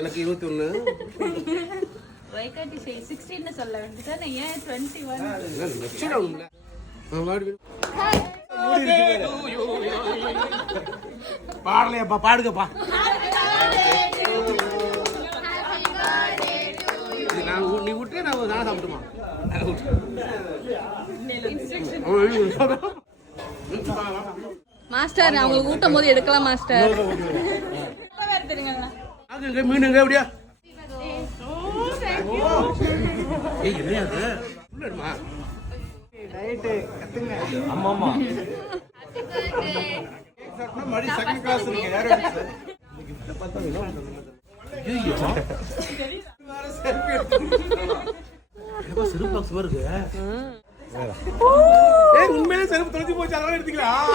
எனக்கு 21. வைகாட்டி 16 சொல்ல வேண்டியதானே, ஏன் 21? பாடலையாப்பா, பாடுங்கப்பா. நீ விட்டு நான் சாப்பிட்டுமா? மாஸ்டர் அவங்களுக்கு ஊட்டும் போது எடுக்கலாம் மாஸ்டர். மீனுங்க அப்படியா? என்னையாது ஆமாமா செகண்ட் கிளாஸ் சிறுபாக்ஸ் இருக்கு. உண்மையிலே செருப்பு தொலைச்சு போச்சு, அதெல்லாம் எடுத்துக்கலாம்.